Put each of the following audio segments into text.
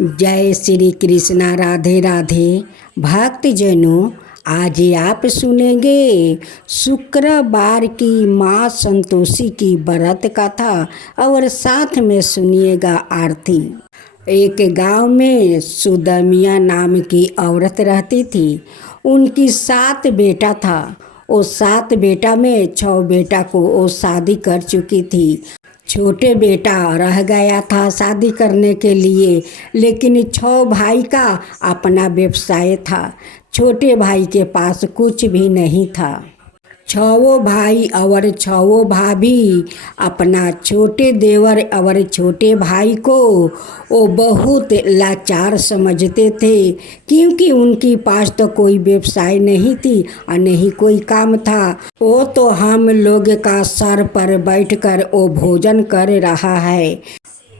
जय श्री कृष्णा। राधे राधे। भक्तजनों, आज आप सुनेंगे शुक्रवार की माँ संतोषी की व्रत कथा और साथ में सुनिएगा आरती। एक गांव में सुदमिया नाम की औरत रहती थी। उनकी 7 बेटा था। वो 7 बेटा में 6 बेटा को वो शादी कर चुकी थी। छोटे बेटा रह गया था शादी करने के लिए, लेकिन 6 भाई का अपना व्यवसाय था। छोटे भाई के पास कुछ भी नहीं था। 6 भाई और 6 भाभी अपना छोटे देवर और छोटे भाई को वो बहुत लाचार समझते थे, क्योंकि उनके पास तो कोई व्यवसाय नहीं थी और नहीं कोई काम था। वो तो हम लोग का सर पर बैठकर वो भोजन कर रहा है।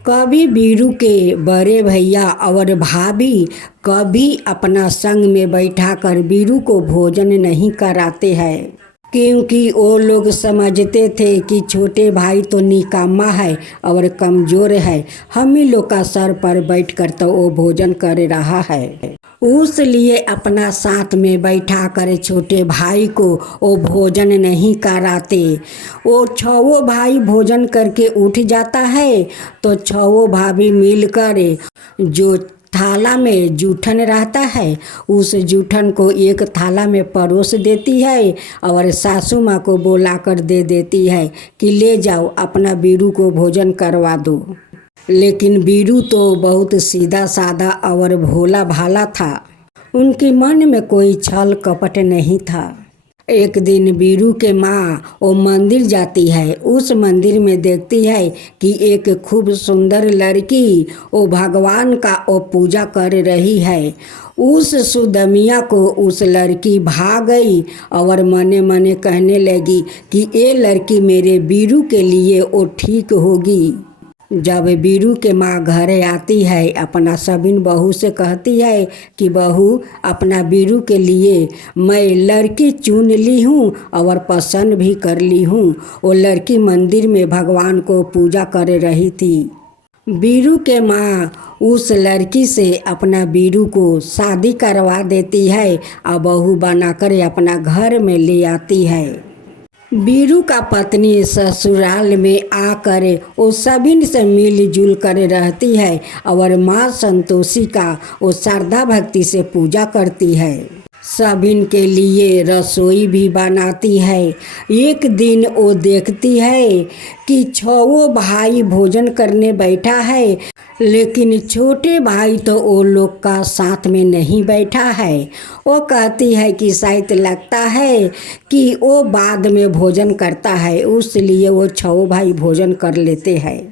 कभी बीरू के बड़े भैया और भाभी कभी अपना संग में बैठाकर बीरू को भोजन नहीं कराते हैं, क्योंकि वो लोग समझते थे कि छोटे भाई तो निकम्मा है और कमज़ोर है। हम ही लोग का सर पर बैठकर तो वो भोजन कर रहा है। उसलिए अपना साथ में बैठा कर छोटे भाई को वो भोजन नहीं कराते। वो 6 भाई भोजन करके उठ जाता है तो 6 भाभी मिलकर जो थाला में जूठन रहता है उस जूठन को एक थाला में परोस देती है और सासू माँ को बुला कर दे देती है कि ले जाओ अपना बीरू को भोजन करवा दो। लेकिन बीरू तो बहुत सीधा साधा और भोला भाला था। उनके मन में कोई छल कपट नहीं था। एक दिन बीरू के माँ वो मंदिर जाती है। उस मंदिर में देखती है कि एक खूब सुंदर लड़की वो भगवान का वो पूजा कर रही है। उस सुदमिया को उस लड़की भाग गई और मने मने कहने लगी कि ये लड़की मेरे बीरू के लिए वो ठीक होगी। जब बीरू के माँ घरे आती है, अपना सबिन बहू से कहती है कि बहू, अपना बीरू के लिए मैं लड़की चुन ली हूँ और पसंद भी कर ली हूँ। वो लड़की मंदिर में भगवान को पूजा कर रही थी। बीरू के माँ उस लड़की से अपना बीरू को शादी करवा देती है और बहू बनाकर अपना घर में ले आती है। बीरू का पत्नी ससुराल में आकर वो सभी से मिलजुल कर रहती है और माँ संतोषी का वो श्रद्धा भक्ति से पूजा करती है। सभी के लिए रसोई भी बनाती है। एक दिन वो देखती है कि 6 भाई भोजन करने बैठा है, लेकिन छोटे भाई तो वो लोग का साथ में नहीं बैठा है। वो कहती है कि शायद लगता है कि वो बाद में भोजन करता है, उसलिए वो 6 भाई भोजन कर लेते हैं।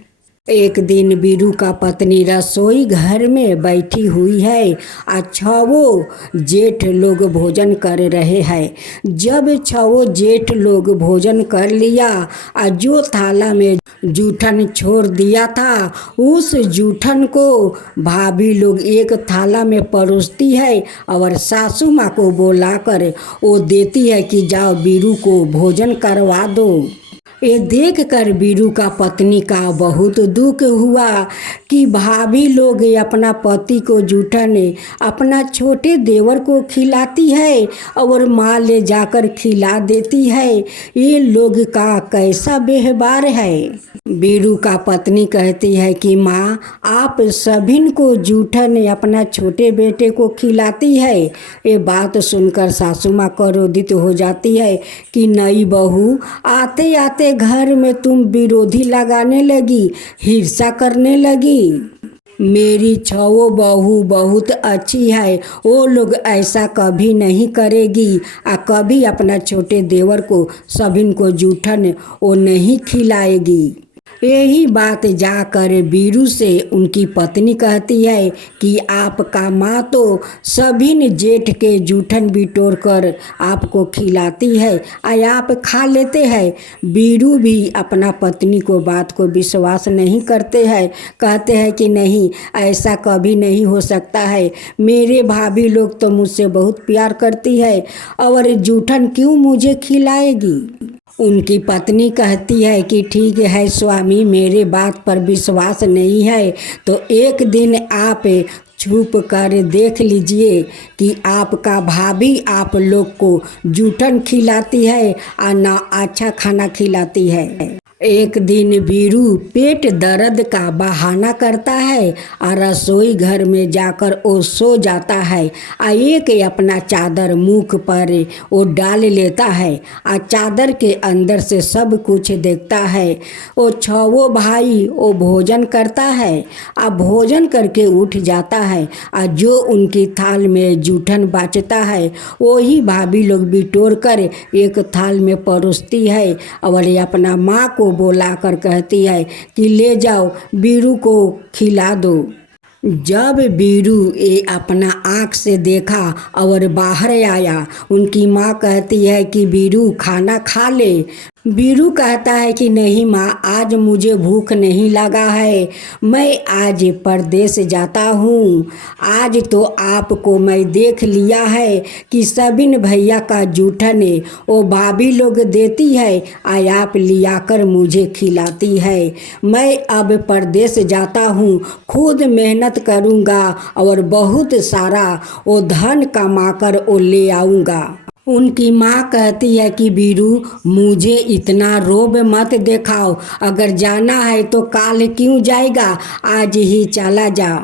एक दिन बीरू का पत्नी रसोई घर में बैठी हुई है और 6 जेठ लोग भोजन कर रहे हैं। जब 6 जेठ लोग भोजन कर लिया और जो थाला में जूठन छोड़ दिया था उस जूठन को भाभी लोग एक थाला में परोसती है और सासू माँ को बुलाकर वो देती है कि जाओ बीरू को भोजन करवा दो। ये देखकर बीरू का पत्नी का बहुत दुख हुआ कि भाभी लोग अपना पति को जूठन अपना छोटे देवर को खिलाती है और माँ ले जाकर खिला देती है। ये लोग का कैसा व्यवहार है। बीरू का पत्नी कहती है कि माँ, आप सभी को जूठन अपना छोटे बेटे को खिलाती है। ये बात सुनकर सासू माँ क्रोधित हो जाती है कि नई बहू, आते आते घर में तुम विरोधी लगाने लगी, हिंसा करने लगी। मेरी 6 बहू बहुत अच्छी है, वो लोग ऐसा कभी नहीं करेगी और कभी अपना छोटे देवर को सभी को जूठन वो नहीं खिलाएगी। यही बात जाकर बीरू से उनकी पत्नी कहती है कि आपका माँ तो सभी जेठ के जूठन बिटोर कर आपको खिलाती है और आप खा लेते हैं। बीरू भी अपना पत्नी को बात को विश्वास नहीं करते हैं। कहते हैं कि नहीं, ऐसा कभी नहीं हो सकता है। मेरे भाभी लोग तो मुझसे बहुत प्यार करती है और जूठन क्यों मुझे खिलाएगी। उनकी पत्नी कहती है कि ठीक है स्वामी, मेरे बात पर विश्वास नहीं है तो एक दिन आप छुप कर देख लीजिए कि आपका भाभी आप लोग को जूठन खिलाती है और ना अच्छा खाना खिलाती है। एक दिन वीरू पेट दर्द का बहाना करता है और रसोई घर में जाकर वो सो जाता है और एक अपना चादर मुख पर वो डाल लेता है और चादर के अंदर से सब कुछ देखता है। वो छवो भाई वो भोजन करता है और भोजन करके उठ जाता है और जो उनकी थाल में जूठन बचता है वही भाभी लोग बिटोर कर एक थाल में परोसती है और अपना माँ को बोलाकर कहती है कि ले जाओ वीरू को खिला दो। जब वीरू ये अपना आँख से देखा और बाहर आया, उनकी माँ कहती है कि वीरू खाना खा ले। वीरू कहता है कि नहीं माँ, आज मुझे भूख नहीं लगा है, मैं आज परदेश जाता हूँ। आज तो आपको मैं देख लिया है कि सबिन भैया का जूठन वो भाभी लोग देती है और आप लियाकर मुझे खिलाती है। मैं अब परदेश जाता हूँ, खुद मेहनत करूँगा और बहुत सारा वो धन कमाकर वो ले आऊँगा। उनकी माँ कहती है कि वीरू मुझे इतना रोब मत दिखाओ, अगर जाना है तो काल क्यों जाएगा, आज ही चला जा।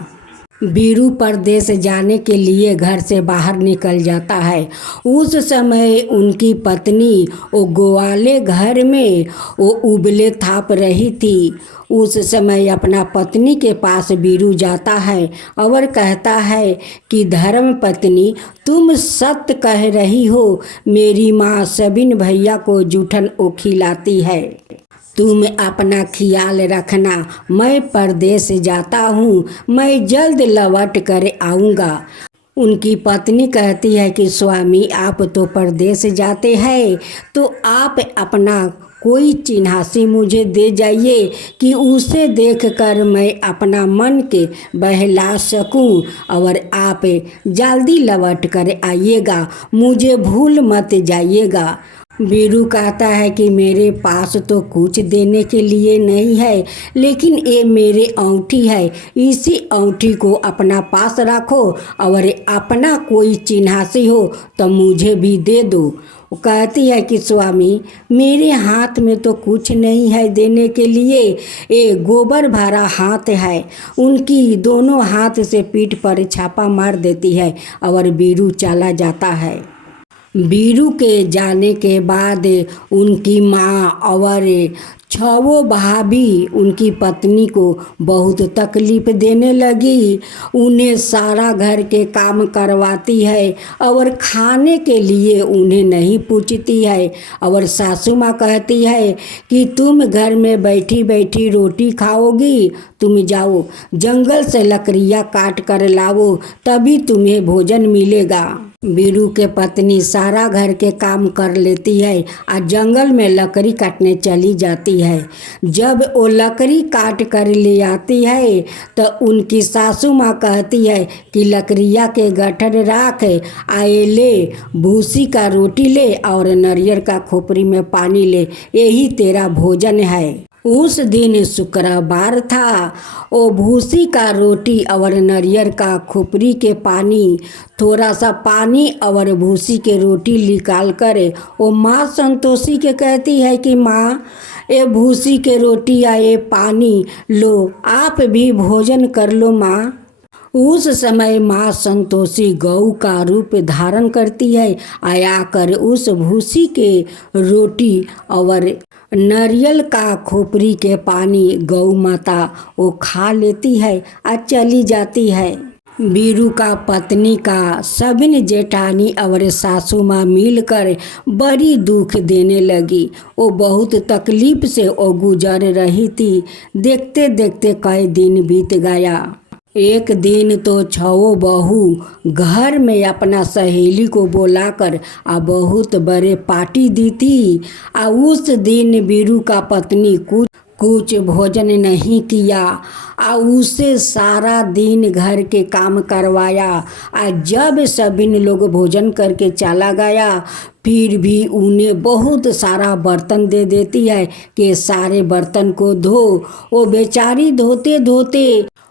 वीरू परदेश जाने के लिए घर से बाहर निकल जाता है। उस समय उनकी पत्नी वो ग्वाले घर में वो उबले थाप रही थी। उस समय अपना पत्नी के पास वीरू जाता है और कहता है कि धर्म पत्नी, तुम सत्य कह रही हो, मेरी माँ सबिन भैया को जूठन वो खिलाती है। तुम अपना ख्याल रखना, मैं परदेश जाता हूँ, मैं जल्द लौट कर आऊँगा। उनकी पत्नी कहती है कि स्वामी आप तो परदेश जाते हैं तो आप अपना कोई चिन्हासी मुझे दे जाइए कि उसे देखकर मैं अपना मन के बहला सकूं और आप जल्दी लौट कर आइएगा, मुझे भूल मत जाइएगा। वीरू कहता है कि मेरे पास तो कुछ देने के लिए नहीं है, लेकिन ये मेरे अंगूठी है, इसी अंगूठी को अपना पास रखो और अपना कोई चिन्हासी हो तो मुझे भी दे दो। वो कहती है कि स्वामी मेरे हाथ में तो कुछ नहीं है देने के लिए, ये गोबर भरा हाथ है। उनकी दोनों हाथ से पीठ पर छापा मार देती है और वीरू चला जाता है। वीरू के जाने के बाद उनकी माँ और छवो भाभी उनकी पत्नी को बहुत तकलीफ देने लगी। उन्हें सारा घर के काम करवाती है और खाने के लिए उन्हें नहीं पूछती है और सासू माँ कहती है कि तुम घर में बैठी बैठी रोटी खाओगी, तुम जाओ जंगल से लकड़ियाँ काट कर लाओ तभी तुम्हें भोजन मिलेगा। वीरू के पत्नी सारा घर के काम कर लेती है और जंगल में लकड़ी काटने चली जाती है। जब वो लकड़ी काट कर ले आती है तो उनकी सासू माँ कहती है कि लकड़िया के गठर राख, आए ले भूसी का रोटी ले और नारियल का खोपड़ी में पानी ले, यही तेरा भोजन है। उस दिन शुक्रवार था। वो भूसी का रोटी और नारियल का खोपड़ी के पानी, थोड़ा सा पानी और भूसी के रोटी निकाल कर वो माँ संतोषी के कहती है कि माँ ये भूसी के रोटी या ये पानी लो, आप भी भोजन कर लो माँ। उस समय माँ संतोषी गौ का रूप धारण करती है, आया कर उस भूसी के रोटी और नारियल का खोपड़ी के पानी गौ माता वो खा लेती है और चली जाती है। वीरू का पत्नी का सबिन जेठानी और सासू माँ मिलकर बड़ी दुख देने लगी। वो बहुत तकलीफ से वो गुजर रही थी। देखते देखते कई दिन बीत गया। एक दिन तो छवो बहू घर में अपना सहेली को बुलाकर आ बहुत बड़े पार्टी दी थी। आ उस दिन वीरू का पत्नी कुछ भोजन नहीं किया। आ उसे सारा दिन घर के काम करवाया। आ जब सभी लोग भोजन करके चला गया फिर भी उन्हें बहुत सारा बर्तन दे देती है कि सारे बर्तन को धो। वो बेचारी धोते धोते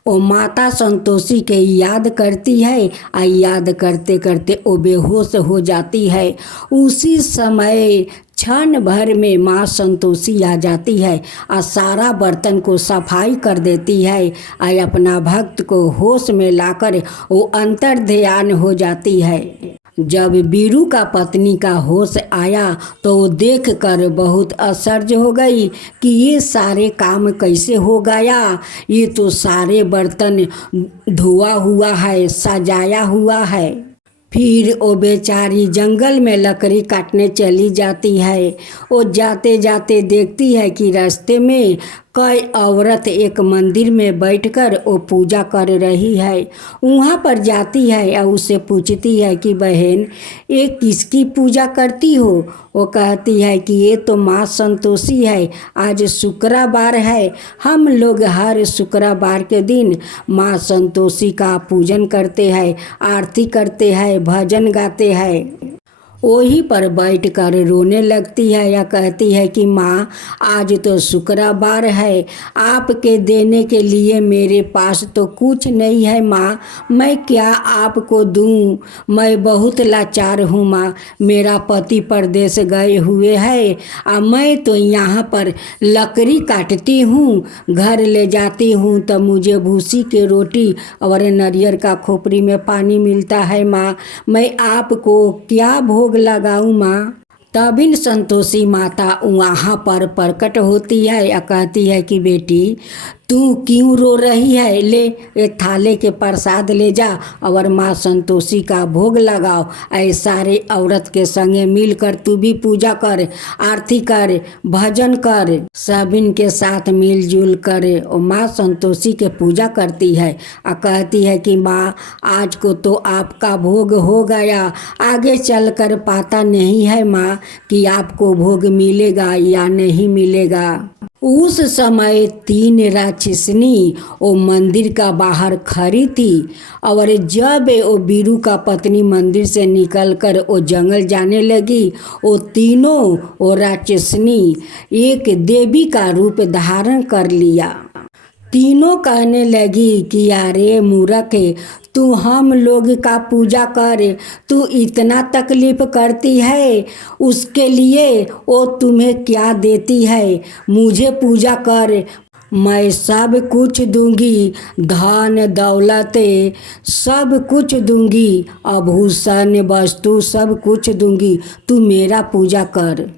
वो माता संतोषी के याद करती है और याद करते करते वो बेहोश हो जाती है। उसी समय क्षण भर में माँ संतोषी आ जाती है और सारा बर्तन को सफाई कर देती है और अपना भक्त को होश में लाकर वो अंतर ध्यान हो जाती है। जब बीरू का पत्नी का होश आया तो वो देख कर बहुत आश्चर्य हो गई कि ये सारे काम कैसे हो गया। ये तो सारे बर्तन धोआ हुआ है, सजाया हुआ है। फिर वो बेचारी जंगल में लकड़ी काटने चली जाती है। वो जाते जाते देखती है कि रास्ते में कई औरत एक मंदिर में बैठकर वो पूजा कर रही है। वहाँ पर जाती है और उससे पूछती है कि बहन, ये किसकी पूजा करती हो? वो कहती है कि ये तो माँ संतोषी है, आज शुक्रवार है। हम लोग हर शुक्रवार के दिन माँ संतोषी का पूजन करते हैं, आरती करते हैं, भजन गाते हैं। वहीं पर बैठकर रोने लगती है या कहती है कि माँ, आज तो शुक्रवार है, आपके देने के लिए मेरे पास तो कुछ नहीं है माँ, मैं क्या आपको दूँ? मैं बहुत लाचार हूँ माँ, मेरा पति परदेश गए हुए है और मैं तो यहाँ पर लकड़ी काटती हूँ, घर ले जाती हूँ तो मुझे भूसी के रोटी और नारियल का खोपड़ी में पानी मिलता है माँ, मैं आपको क्या भोग लगाऊं माँ? तभी संतोषी माता वहाँ पर प्रकट होती है या कहती है कि बेटी, तू क्यों रो रही है? ले ये थाले के प्रसाद ले जा और माँ संतोषी का भोग लगाओ। ऐसे सारे औरत के संगे मिलकर तू भी पूजा कर, आरती कर, भजन कर। सभी के साथ मिलजुल कर और माँ संतोषी के पूजा करती है और कहती है कि माँ, आज को तो आपका भोग हो गया, आगे चलकर पता नहीं है माँ कि आपको भोग मिलेगा या नहीं मिलेगा। उस समय 3 राक्षसनी वो मंदिर का बाहर खड़ी थी और जब वो बीरू का पत्नी मंदिर से निकलकर वो जंगल जाने लगी, वो तीनों वो राक्षसनी एक देवी का रूप धारण कर लिया। तीनों कहने लगी कि अरे मूर्ख, तू हम लोग का पूजा कर, तू इतना तकलीफ करती है, उसके लिए वो तुम्हें क्या देती है? मुझे पूजा कर, मैं सब कुछ दूंगी, धन दौलत सब कुछ दूंगी, आभूषण वस्तु सब कुछ दूंगी, तू मेरा पूजा कर।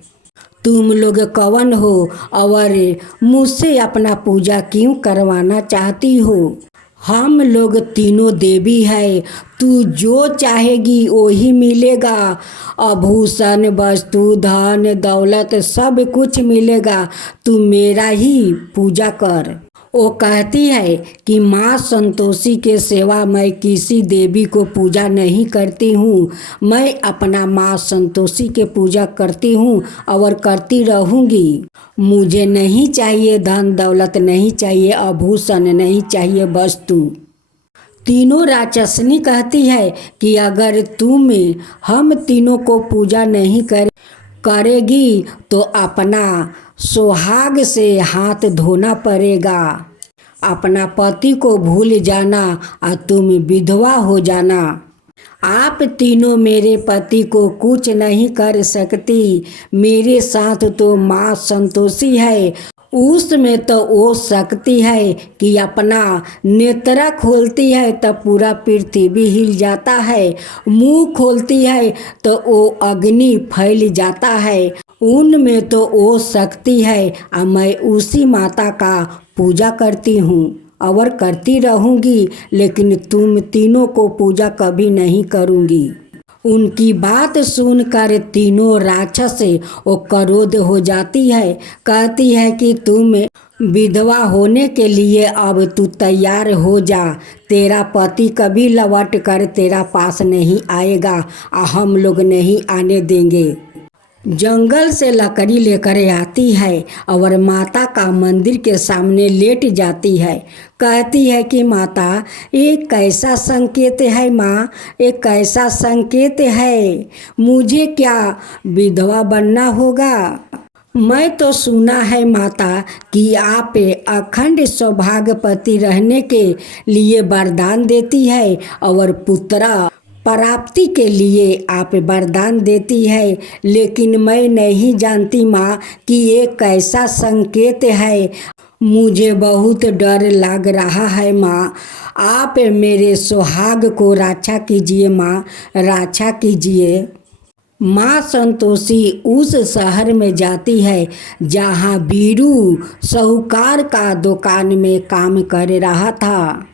तुम लोग कौन हो और मुझसे अपना पूजा क्यों करवाना चाहती हो? हम लोग तीनों देवी है, तू जो चाहेगी वही मिलेगा, आभूषण वस्तु धन दौलत सब कुछ मिलेगा, तू मेरा ही पूजा कर। वो कहती है कि माँ संतोषी के सिवा मैं किसी देवी को पूजा नहीं करती हूँ, मैं अपना माँ संतोषी के पूजा करती हूँ और करती रहूँगी। मुझे नहीं चाहिए धन दौलत, नहीं चाहिए आभूषण, नहीं चाहिए वस्तु। तीनों राक्षसनी कहती है कि अगर तुम हम तीनों को पूजा नहीं करेगी तो अपना सुहाग से हाथ धोना पड़ेगा, अपना पति को भूल जाना और तुम विधवा हो जाना। आप तीनों मेरे पति को कुछ नहीं कर सकती, मेरे साथ तो माँ संतोषी है, उसमें तो वो शक्ति है कि अपना नेत्र खोलती है तो पूरा पृथ्वी हिल जाता है, मुंह खोलती है तो वो अग्नि फैल जाता है, उनमें तो वो शक्ति है और मैं उसी माता का पूजा करती हूँ और करती रहूँगी, लेकिन तुम तीनों को पूजा कभी नहीं करूँगी। उनकी बात सुनकर तीनों राक्षस वो क्रोध हो जाती है, कहती है कि तुम विधवा होने के लिए अब तू तैयार हो जा, तेरा पति कभी लौट कर तेरा पास नहीं आएगा और हम लोग नहीं आने देंगे। जंगल से लकड़ी लेकर आती है और माता का मंदिर के सामने लेट जाती है। कहती है कि माता, ये कैसा संकेत है माँ, ये कैसा संकेत है, मुझे क्या विधवा बनना होगा? मैं तो सुना है माता कि आप अखंड सौभाग्यवती रहने के लिए वरदान देती है और पुत्र प्राप्ति के लिए आप वरदान देती है, लेकिन मैं नहीं जानती माँ कि ये कैसा संकेत है। मुझे बहुत डर लग रहा है माँ, आप मेरे सुहाग को रक्षा कीजिए माँ, रक्षा कीजिए। माँ संतोषी उस शहर में जाती है जहाँ बीरू साहूकार का दुकान में काम कर रहा था।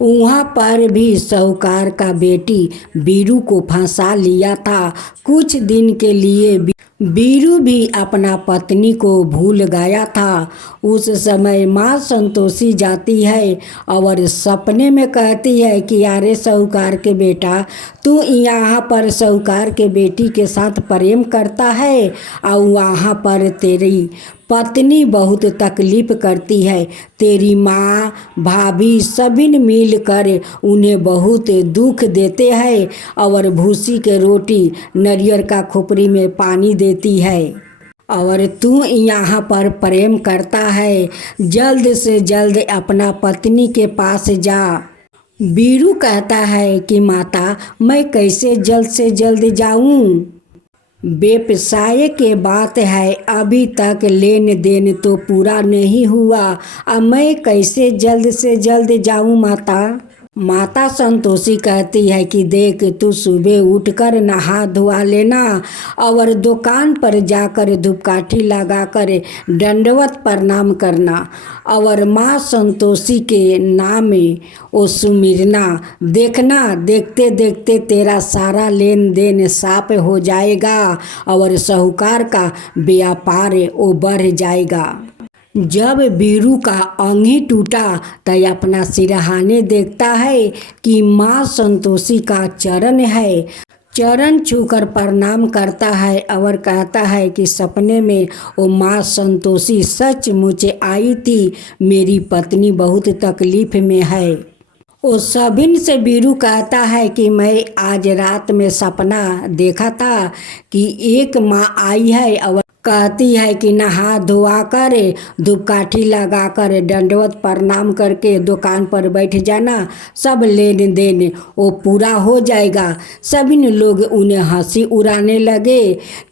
वहाँ पर भी साहूकार का बेटी बीरू को फंसा लिया था। कुछ दिन के लिए बीरू भी अपना पत्नी को भूल गया था। उस समय माँ संतोषी जाती है और सपने में कहती है कि अरे साहूकार के बेटा, तू यहाँ पर साहूकार के बेटी के साथ प्रेम करता है और वहाँ पर तेरी पत्नी बहुत तकलीफ़ करती है। तेरी माँ भाभी सभी मिल कर उन्हें बहुत दुख देते हैं और भूसी के रोटी नारियल का खोपड़ी में पानी देती है और तू यहाँ पर प्रेम करता है, जल्द से जल्द अपना पत्नी के पास जा। बीरू कहता है कि माता, मैं कैसे जल्द से जल्द जाऊँ? व्यवसाय के बात है, अभी तक लेन देन तो पूरा नहीं हुआ, अब मैं कैसे जल्द से जल्द जाऊं माता? माता संतोषी कहती है कि देख, तू सुबह उठकर नहा धोआ लेना और दुकान पर जाकर धूपकाठी लगाकर दंडवत प्रणाम करना और माँ संतोषी के नाम में वो सुमिरना। देखना, देखते देखते तेरा सारा लेन देन साफ हो जाएगा और साहूकार का व्यापार वो बढ़ जाएगा। जब बीरू का अंगी टूटा तो अपना सिरहाने देखता है कि माँ संतोषी का चरण है। चरण छूकर प्रणाम करता है और कहता है कि सपने में वो माँ संतोषी सचमुच आई थी, मेरी पत्नी बहुत तकलीफ में है। वो सभिन से बीरू कहता है कि मैं आज रात में सपना देखा था कि एक माँ आई है और कहती है कि नहा धोआ कर धूपकाठी लगा कर दंडवत प्रणाम करके दुकान पर बैठ जाना, सब लेन देन वो पूरा हो जाएगा। सभी लोग उन्हें हंसी उड़ाने लगे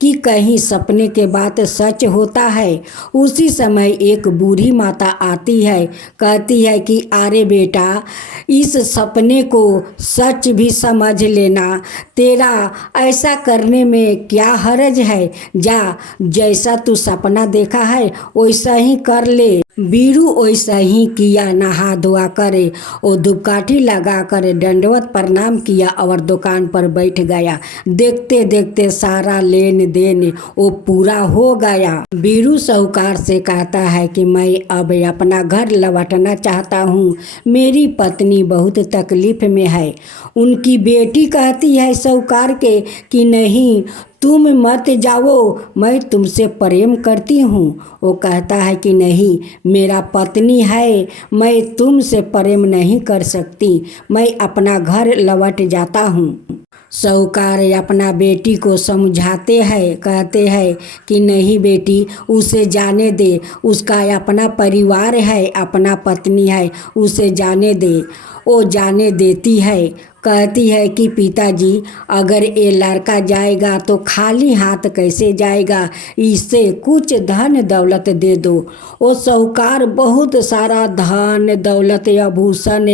कि कहीं सपने के बात सच होता है। उसी समय एक बूढ़ी माता आती है, कहती है कि अरे बेटा, इस सपने को सच भी समझ लेना, तेरा ऐसा करने में क्या हर्ज है, जा जैसा तू सपना देखा है वैसा ही कर ले। बीरू वैसा ही किया, नहा धोआ करे और धूपकाठी लगा कर दंडवत प्रणाम किया और दुकान पर बैठ गया। देखते देखते सारा लेन देन वो पूरा हो गया। बीरू साहूकार से कहता है कि मैं अब अपना घर लौटना चाहता हूँ, मेरी पत्नी बहुत तकलीफ में है। उनकी बेटी कहती है साहूकार के कि नहीं, तुम मत जाओ, मैं तुमसे प्रेम करती हूँ। वो कहता है कि नहीं, मेरा पत्नी है, मैं तुमसे प्रेम नहीं कर सकती, मैं अपना घर लौट जाता हूँ। साहूकार अपना बेटी को समझाते हैं, कहते हैं कि नहीं बेटी, उसे जाने दे, उसका अपना परिवार है, अपना पत्नी है, उसे जाने दे। वो जाने देती है। कहती है कि पिताजी, अगर ये लड़का जाएगा तो खाली हाथ कैसे जाएगा, इससे कुछ धन दौलत दे दो। वो साहूकार बहुत सारा धन दौलत आभूषण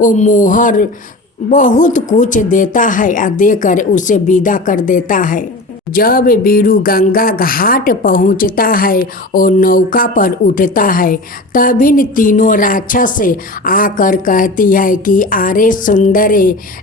वो मोहर बहुत कुछ देता है और देकर उसे विदा कर देता है। जब बीरू गंगा घाट पहुंचता है और नौका पर उठता है, तभी तीनों राक्षस आकर कहती है कि अरे सुंदर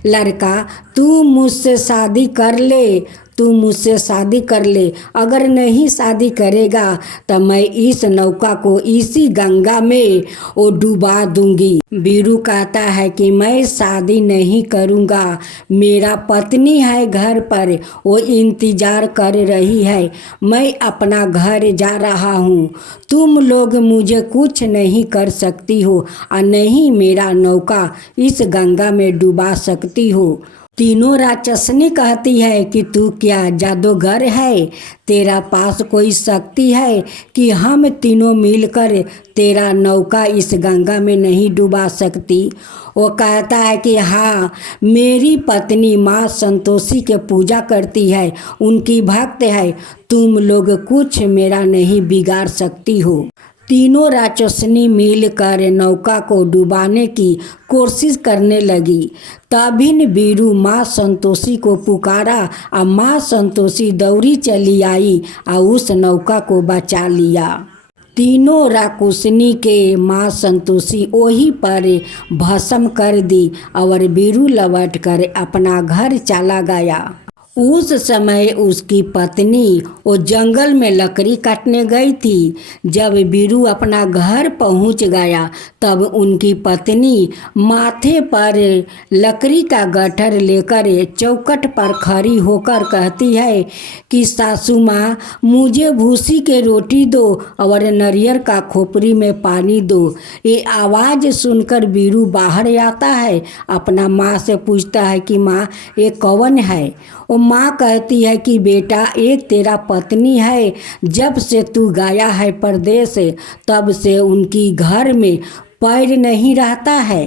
लड़का, तू मुझसे शादी कर ले, तू मुझसे शादी कर ले, अगर नहीं शादी करेगा तो मैं इस नौका को इसी गंगा में डुबा दूंगी। बीरू कहता है कि मैं शादी नहीं करूँगा, मेरा पत्नी है घर पर, वो इंतज़ार कर रही है, मैं अपना घर जा रहा हूँ। तुम लोग मुझे कुछ नहीं कर सकती हो और नहीं मेरा नौका इस गंगा में डुबा सकती हो। तीनों राक्षसनी कहती है कि तू क्या जादूगर है, तेरा पास कोई शक्ति है कि हम तीनों मिलकर तेरा नौका इस गंगा में नहीं डुबा सकती। वो कहता है कि हाँ, मेरी पत्नी माँ संतोषी के पूजा करती है, उनकी भक्त है, तुम लोग कुछ मेरा नहीं बिगाड़ सकती हो। तीनों राक्षसनी मिलकर नौका को डुबाने की कोशिश करने लगी। तभी बीरू माँ संतोषी को पुकारा और माँ संतोषी दौड़ी चली आई और उस नौका को बचा लिया। तीनों राक्षसनी के माँ संतोषी वहीं पर भस्म कर दी और बीरू लौट कर अपना घर चला गया। उस समय उसकी पत्नी वो जंगल में लकड़ी काटने गई थी। जब बीरू अपना घर पहुंच गया तब उनकी पत्नी माथे पर लकड़ी का गट्ठर लेकर चौखट पर खड़ी होकर कहती है कि सासू माँ, मुझे भूसी के रोटी दो और नारियल का खोपड़ी में पानी दो। ये आवाज़ सुनकर बीरू बाहर आता है, अपना माँ से पूछता है कि माँ ये कौन है। वो माँ कहती है कि बेटा एक तेरा पत्नी है, जब से तू गया है परदेश तब से उनकी घर में पैर नहीं रहता है।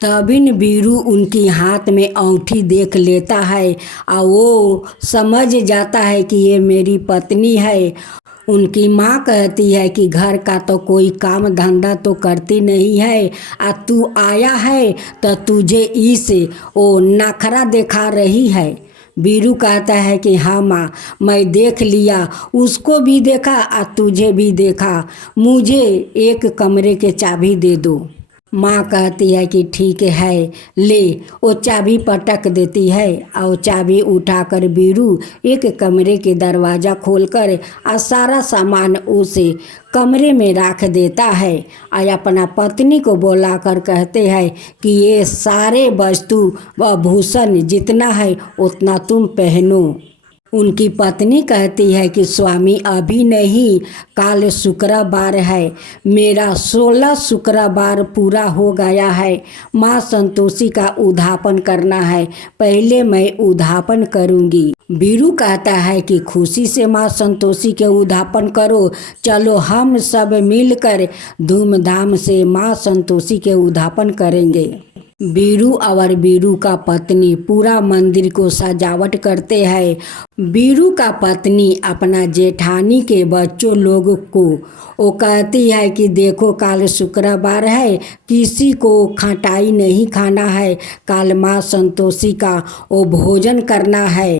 तभी बीरू उनकी हाथ में अंगूठी देख लेता है और वो समझ जाता है कि ये मेरी पत्नी है। उनकी माँ कहती है कि घर का तो कोई काम धंधा तो करती नहीं है, तू आया है तो तुझे इस नखरा दिखा रही है। बीरू कहता है कि हाँ माँ, मैं देख लिया, उसको भी देखा और तुझे भी देखा, मुझे एक कमरे के चाबी दे दो। माँ कहती है कि ठीक है, ले। वो चाबी पटक देती है और चाबी उठाकर बीरू एक कमरे के दरवाज़ा खोलकर और सारा सामान उसे कमरे में रख देता है और अपना पत्नी को बुलाकर कहते हैं कि ये सारे वस्तु व भूषण जितना है उतना तुम पहनो। उनकी पत्नी कहती है कि स्वामी अभी नहीं, काल शुक्रवार है, मेरा 16 शुक्रवार पूरा हो गया है, माँ संतोषी का उद्यापन करना है, पहले मैं उद्यापन करूँगी। बीरू कहता है कि खुशी से माँ संतोषी के उद्यापन करो, चलो हम सब मिलकर धूमधाम से माँ संतोषी के उद्यापन करेंगे। बीरू और बीरू का पत्नी पूरा मंदिर को सजावट करते हैं। बीरू का पत्नी अपना जेठानी के बच्चों लोग को वो कहती है कि देखो काल शुक्रवार है, किसी को खटाई नहीं खाना है, काल माँ संतोषी का वो भोजन करना है।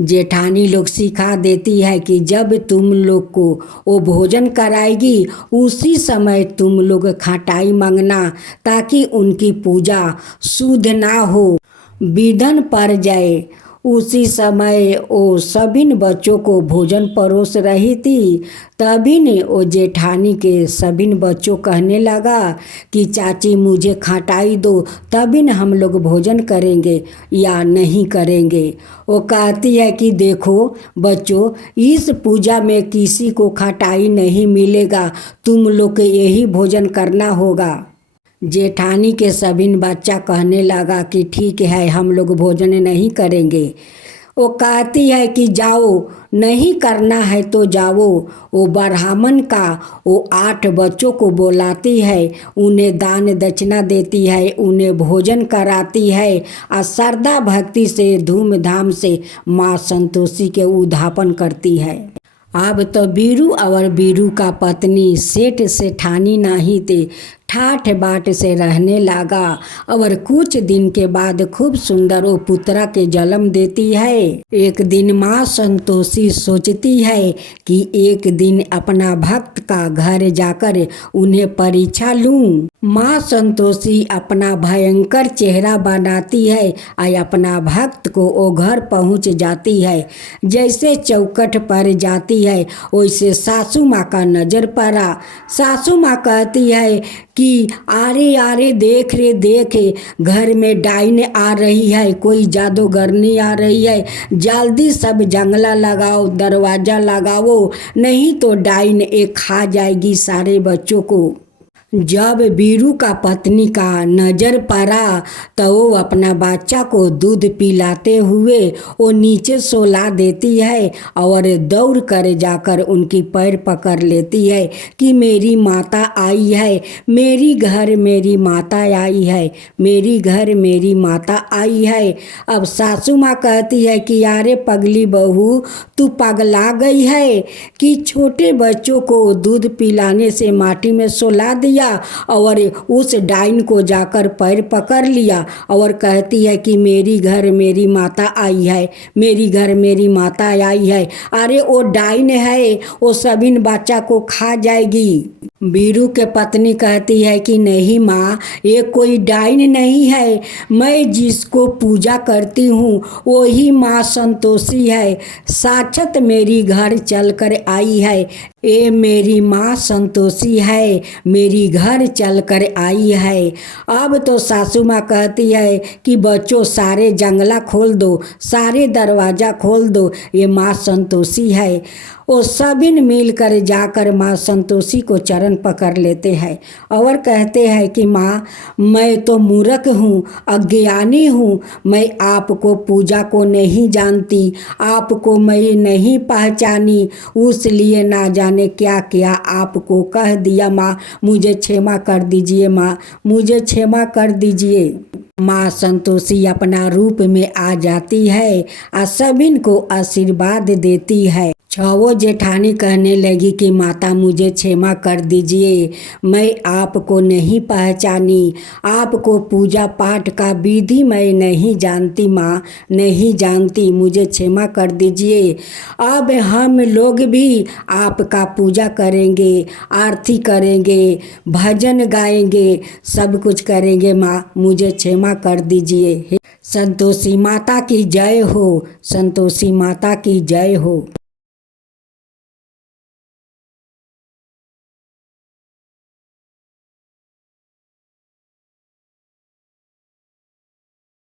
जेठानी लोग सिखा देती है कि जब तुम लोग को वो भोजन कराएगी उसी समय तुम लोग खटाई मांगना, ताकि उनकी पूजा शुद्ध ना हो, विघ्न पड़ जाए। उसी समय वो सभी बच्चों को भोजन परोस रही थी। तभी ने वो जेठानी के सभी बच्चों कहने लगा कि चाची मुझे खटाई दो, तभी न हम लोग भोजन करेंगे या नहीं करेंगे। वो कहती है कि देखो बच्चों, इस पूजा में किसी को खटाई नहीं मिलेगा, तुम लोग के यही भोजन करना होगा। जेठानी के सभी बच्चा कहने लगा कि ठीक है, हम लोग भोजन नहीं करेंगे। वो कहती है कि जाओ, नहीं करना है तो जाओ। वो ब्राह्मण का वो 8 बच्चों को बुलाती है, उन्हें दान दक्षिणा देती है, उन्हें भोजन कराती है और श्रद्धा भक्ति से धूमधाम से माँ संतोषी के उद्यापन करती है। अब तो बीरू और बीरू का पत्नी सेठ सेठानी नहीं थे, ठाठ बाट से रहने लगा और कुछ दिन के बाद खूब सुंदर वो पुत्रा के जन्म देती है। एक दिन माँ संतोषी सोचती है कि एक दिन अपना भक्त का घर जाकर उन्हें परीक्षा लूं। माँ संतोषी अपना भयंकर चेहरा बनाती है और अपना भक्त को वो घर पहुँच जाती है। जैसे चौखट पर जाती है वैसे सासू माँ का नज़र पड़ा। सासू माँ कहती है कि आरे आरे देख रे देखे, घर में डाइन आ रही है, कोई जादूगरनी आ रही है, जल्दी सब जंगला लगाओ, दरवाज़ा लगाओ, नहीं तो डाइन एक खा जाएगी सारे बच्चों को। जब बीरू का पत्नी का नज़र पड़ा तो वो अपना बच्चा को दूध पिलाते हुए वो नीचे सोला देती है और दौड़ कर जाकर उनकी पैर पकड़ लेती है कि मेरी माता आई है, मेरी घर मेरी माता आई है, मेरी घर मेरी माता आई है। अब सासू माँ कहती है कि यारे पगली बहू, तू पगला गई है कि छोटे बच्चों को दूध पिलाने से माटी में सुला दिया और उस डाइन को जाकर पैर पकड़ लिया और कहती है कि मेरी घर मेरी माता आई है, मेरी घर मेरी माता आई है। अरे वो डाइन है, वो सभी बच्चा को खा जाएगी। बीरू के पत्नी कहती है कि नहीं माँ, ये कोई डाइन नहीं है, मैं जिसको पूजा करती हूँ वही माँ संतोषी है, साक्षात मेरी घर चलकर आई है, ये मेरी माँ संतोषी है, मेरी घर चलकर आई है। अब तो सासू माँ कहती है कि बच्चों सारे जंगला खोल दो, सारे दरवाज़ा खोल दो, ये माँ संतोषी है। वो सभी मिलकर जाकर माँ संतोषी को चरण पकड़ लेते हैं और कहते हैं कि माँ, मैं तो मूर्ख हूँ, अज्ञानी हूँ, मैं आपको पूजा को नहीं जानती, आपको मैं नहीं पहचानी, उसलिए ना जाने क्या क्या आपको कह दिया। माँ मुझे क्षमा कर दीजिए, माँ मुझे क्षमा कर दीजिए। माँ संतोषी अपना रूप में आ जाती है और सभी को आशीर्वाद देती है। छवो जेठानी कहने लगी कि माता मुझे क्षमा कर दीजिए, मैं आपको नहीं पहचानी, आपको पूजा पाठ का विधि मैं नहीं जानती, माँ नहीं जानती, मुझे क्षमा कर दीजिए। अब हम लोग भी आपका पूजा करेंगे, आरती करेंगे, भजन गाएंगे, सब कुछ करेंगे, माँ मुझे क्षमा कर दीजिए। संतोषी माता की जय हो, संतोषी माता की जय हो।